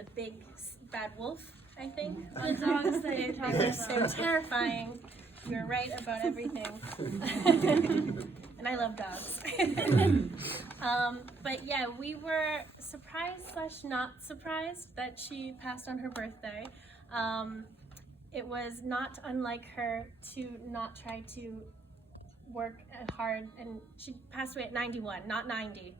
the big bad wolf, I think. The dogs that you're talking about. They're terrifying. You're right about everything. And I love dogs. But yeah, we were surprised / not surprised that she passed on her birthday. It was not unlike her to not try to work hard, and she passed away at 91, not 90.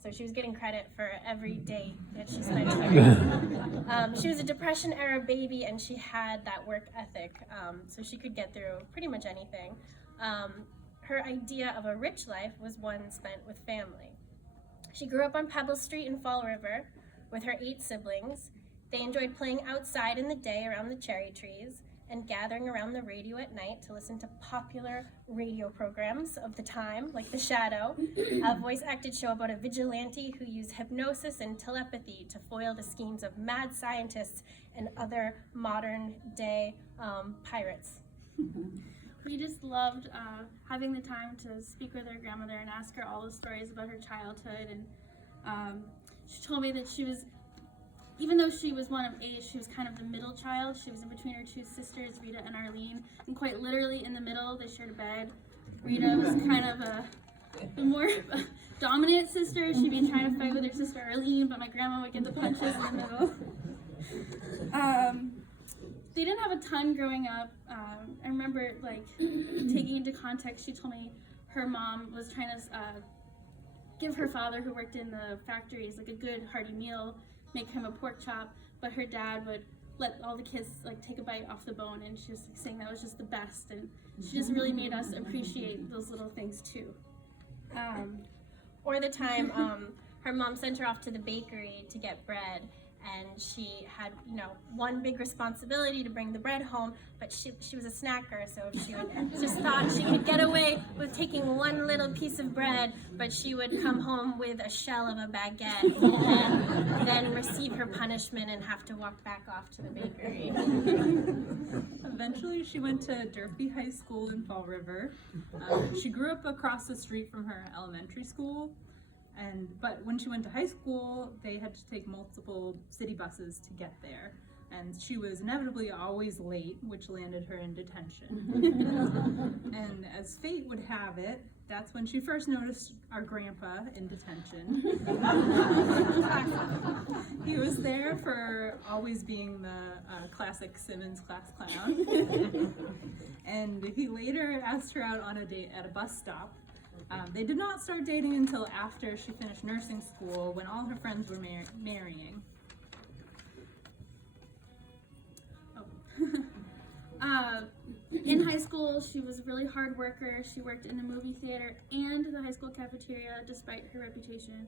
So she was getting credit for every day that she spent here. She was a Depression-era baby, and she had that work ethic, so she could get through pretty much anything. Her idea of a rich life was one spent with family. She grew up on Pebble Street in Fall River with her 8 siblings. They enjoyed playing outside in the day around the cherry trees and gathering around the radio at night to listen to popular radio programs of the time, like The Shadow, a voice-acted show about a vigilante who used hypnosis and telepathy to foil the schemes of mad scientists and other modern-day pirates. We just loved having the time to speak with her grandmother and ask her all the stories about her childhood. And she told me that she was, even though she was one of 8, she was kind of the middle child. She was in between her 2 sisters, Rita and Arlene, and quite literally in the middle. They shared a bed. Rita was kind of the more dominant sister. She'd be trying to fight with her sister Arlene, but my grandma would get the punches in the middle. They didn't have a ton growing up. I remember, like, taking into context, she told me her mom was trying to give her father, who worked in the factories, like a good hearty meal, make him a pork chop, but her dad would let all the kids like take a bite off the bone, and she was like, saying that was just the best, and she just really made us appreciate those little things too. Or the time her mom sent her off to the bakery to get bread, and she had, one big responsibility to bring the bread home, but she was a snacker, so she just thought she could get away with taking one little piece of bread, but she would come home with a shell of a baguette and then receive her punishment and have to walk back off to the bakery. Eventually, she went to Durfee High School in Fall River. She grew up across the street from her elementary school. But when she went to high school, they had to take multiple city buses to get there. And she was inevitably always late, which landed her in detention. And as fate would have it, that's when she first noticed our grandpa in detention. He was there for always being the classic Simmons class clown. And he later asked her out on a date at a bus stop. They did not start dating until after she finished nursing school, when all her friends were marrying. In high school, she was a really hard worker. She worked in the movie theater and the high school cafeteria, despite her reputation.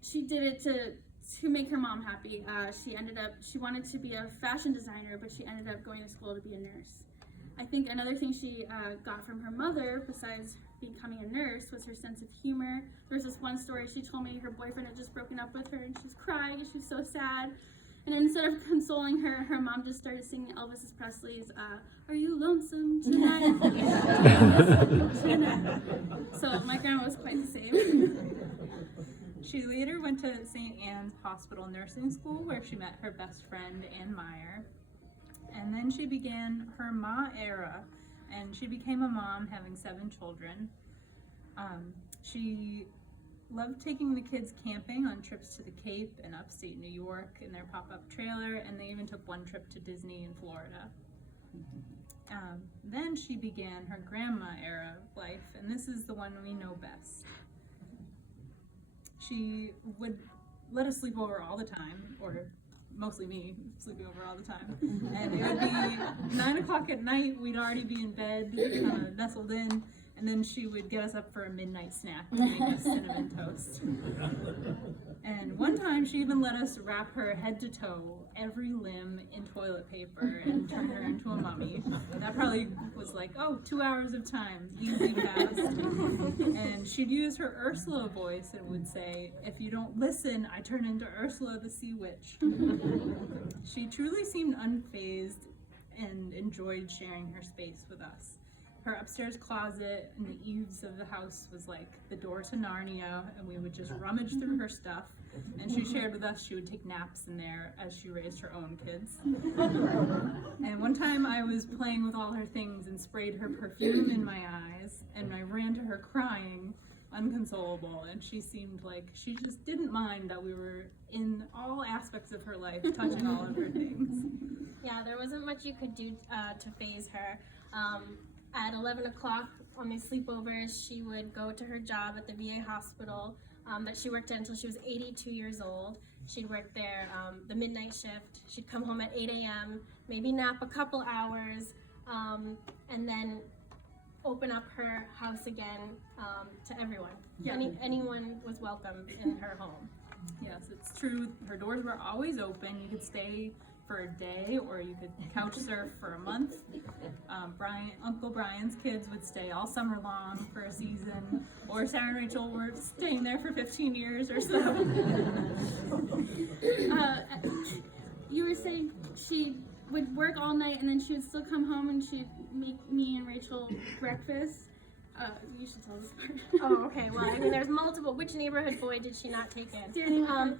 She did it to make her mom happy. She wanted to be a fashion designer, but she ended up going to school to be a nurse. I think another thing she got from her mother, besides becoming a nurse, was her sense of humor. There was this one story she told me her boyfriend had just broken up with her, and she was crying, and she was so sad. And instead of consoling her, her mom just started singing Elvis Presley's "Are You Lonesome Tonight?" So my grandma was quite the same. She later went to St. Anne's Hospital Nursing School, where she met her best friend, Ann Meyer. And then she began her Ma era, and she became a mom, having 7 children. She loved taking the kids camping on trips to the Cape and upstate New York in their pop-up trailer, and they even took one trip to Disney in Florida. Then she began her grandma era of life, and this is the one we know best. She would let us sleep over all the time, or mostly me sleeping over all the time. And it would be 9 o'clock at night, we'd already be in bed, nestled in, and then she would get us up for a midnight snack and make us cinnamon toast. And one time she even let us wrap her head to toe, every limb, in toilet paper and turn her into a mummy. That probably was like, 2 hours of time, easy fast. And she'd use her Ursula voice and would say, "If you don't listen, I turn into Ursula the Sea Witch." She truly seemed unfazed and enjoyed sharing her space with us. her upstairs closet and the eaves of the house was like the door to Narnia, and we would just rummage through her stuff. And she shared with us she would take naps in there as she raised her own kids. And one time I was playing with all her things and sprayed her perfume in my eyes, and I ran to her crying, unconsolable, and she seemed like she just didn't mind that we were in all aspects of her life, touching all of her things. Yeah, there wasn't much you could do to faze her. At 11 o'clock on these sleepovers, she would go to her job at the VA hospital that she worked at until she was 82 years old. She'd work there the midnight shift. She'd come home at 8 a.m., maybe nap a couple hours, and then open up her house again to everyone. Yeah. Anyone was welcome in her home. Yes, it's true. Her doors were always open. You could stay for a day, or you could couch surf for a month. Uncle Brian's kids would stay all summer long for a season, or Sarah and Rachel were staying there for 15 years or so. You were saying she would work all night and then she would still come home and she'd make me and Rachel breakfast. You should tell this part. Oh, okay. Well, I mean, there's multiple. Which neighborhood boy did she not take in?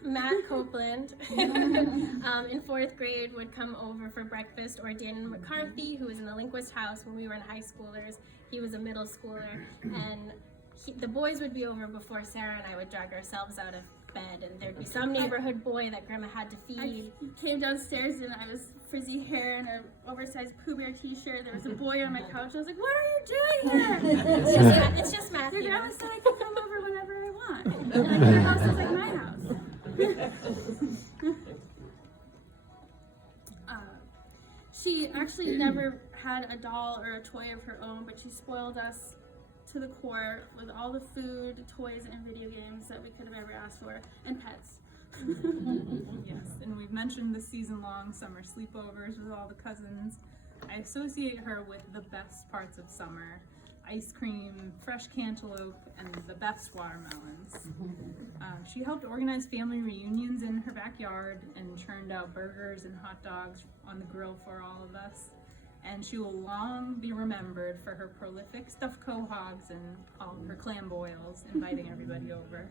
Matt Copeland in 4th grade would come over for breakfast, or Dan McCarthy, who was in the Linquist house when we were in high schoolers. He was a middle schooler, and the boys would be over before Sarah and I would drag ourselves out of bed, and there'd be some neighborhood boy that Grandma had to feed. I came downstairs and I was frizzy hair and an oversized Pooh Bear t-shirt. There was a boy on my couch. I was like, what are you doing here? It's just Matthew. Your grandma said I could come over whenever I want. Like, your house is like my house. She actually never had a doll or a toy of her own, but she spoiled us to the core with all the food, toys, and video games that we could have ever asked for, and pets. Yes, and we've mentioned the season-long summer sleepovers with all the cousins. I associate her with the best parts of summer: ice cream, fresh cantaloupe, and the best watermelons. She helped organize family reunions in her backyard and churned out burgers and hot dogs on the grill for all of us. And she will long be remembered for her prolific stuffed quahogs and all of her clam boils, inviting everybody over.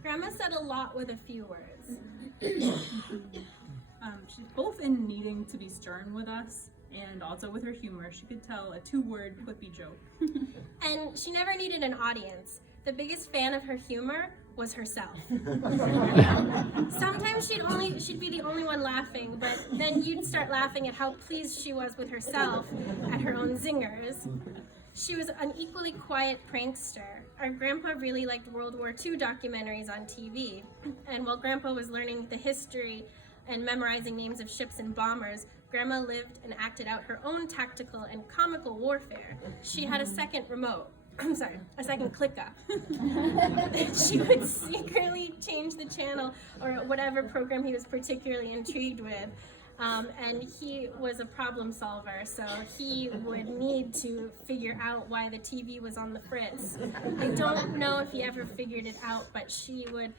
Grandma said a lot with a few words. She's both in needing to be stern with us and also with her humor. She could tell a 2-word quippy joke. And she never needed an audience. The biggest fan of her humor was herself. Sometimes she'd be the only one laughing, but then you'd start laughing at how pleased she was with herself at her own zingers. She was an equally quiet prankster. Our grandpa really liked World War II documentaries on TV, and while Grandpa was learning the history and memorizing names of ships and bombers, Grandma lived and acted out her own tactical and comical warfare. She had a second clicker. She would secretly change the channel or whatever program he was particularly intrigued with. And he was a problem solver, so he would need to figure out why the TV was on the fritz. I don't know if he ever figured it out, but she would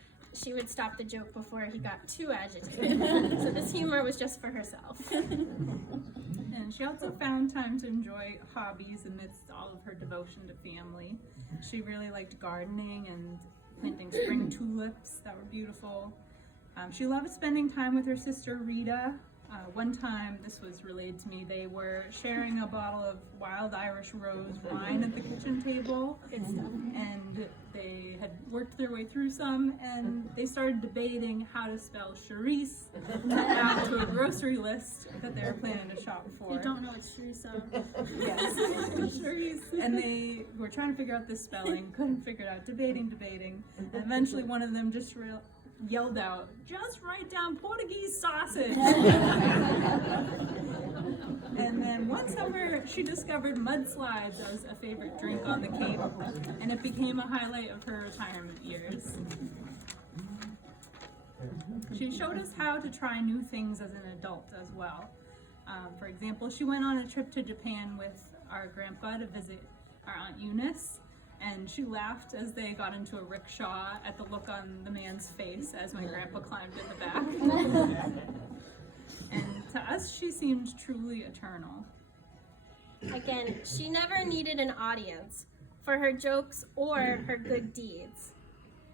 stop the joke before he got too agitated. So this humor was just for herself. And she also found time to enjoy hobbies amidst all of her devotion to family. She really liked gardening and planting spring tulips that were beautiful. She loved spending time with her sister Rita. One time, this was relayed to me, they were sharing a bottle of wild Irish rose wine at the kitchen table, and they had worked their way through some, and they started debating how to spell Charisse out to a grocery list that they were planning to shop for. You don't know it's chorizo. Yes, Charisse. And they were trying to figure out this spelling, couldn't figure it out, debating, and eventually one of them just yelled out, "Just write down Portuguese sausage." And then one summer, she discovered mudslides as a favorite drink on the Cape, and it became a highlight of her retirement years. She showed us how to try new things as an adult as well. For example, she went on a trip to Japan with our grandpa to visit our Aunt Eunice, and she laughed as they got into a rickshaw at the look on the man's face as my grandpa climbed in the back. And to us, she seemed truly eternal. Again, she never needed an audience for her jokes or her good deeds.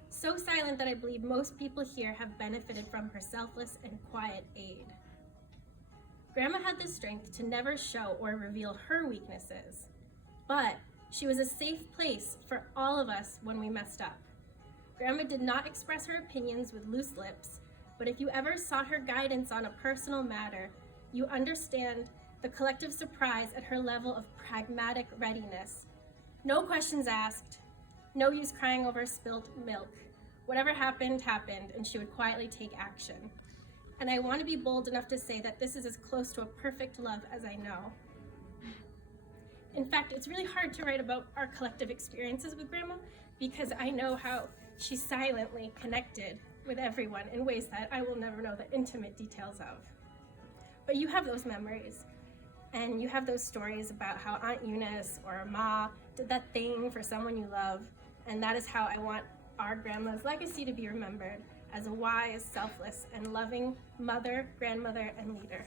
So silent that I believe most people here have benefited from her selfless and quiet aid. Grandma had the strength to never show or reveal her weaknesses, but she was a safe place for all of us when we messed up. Grandma did not express her opinions with loose lips, but if you ever sought her guidance on a personal matter, you understand the collective surprise at her level of pragmatic readiness. No questions asked, no use crying over spilt milk. Whatever happened, happened, and she would quietly take action. And I want to be bold enough to say that this is as close to a perfect love as I know. In fact, it's really hard to write about our collective experiences with Grandma because I know how she silently connected with everyone in ways that I will never know the intimate details of. But you have those memories, and you have those stories about how Aunt Eunice or Ma did that thing for someone you love, and that is how I want our grandma's legacy to be remembered, as a wise, selfless, and loving mother, grandmother, and leader.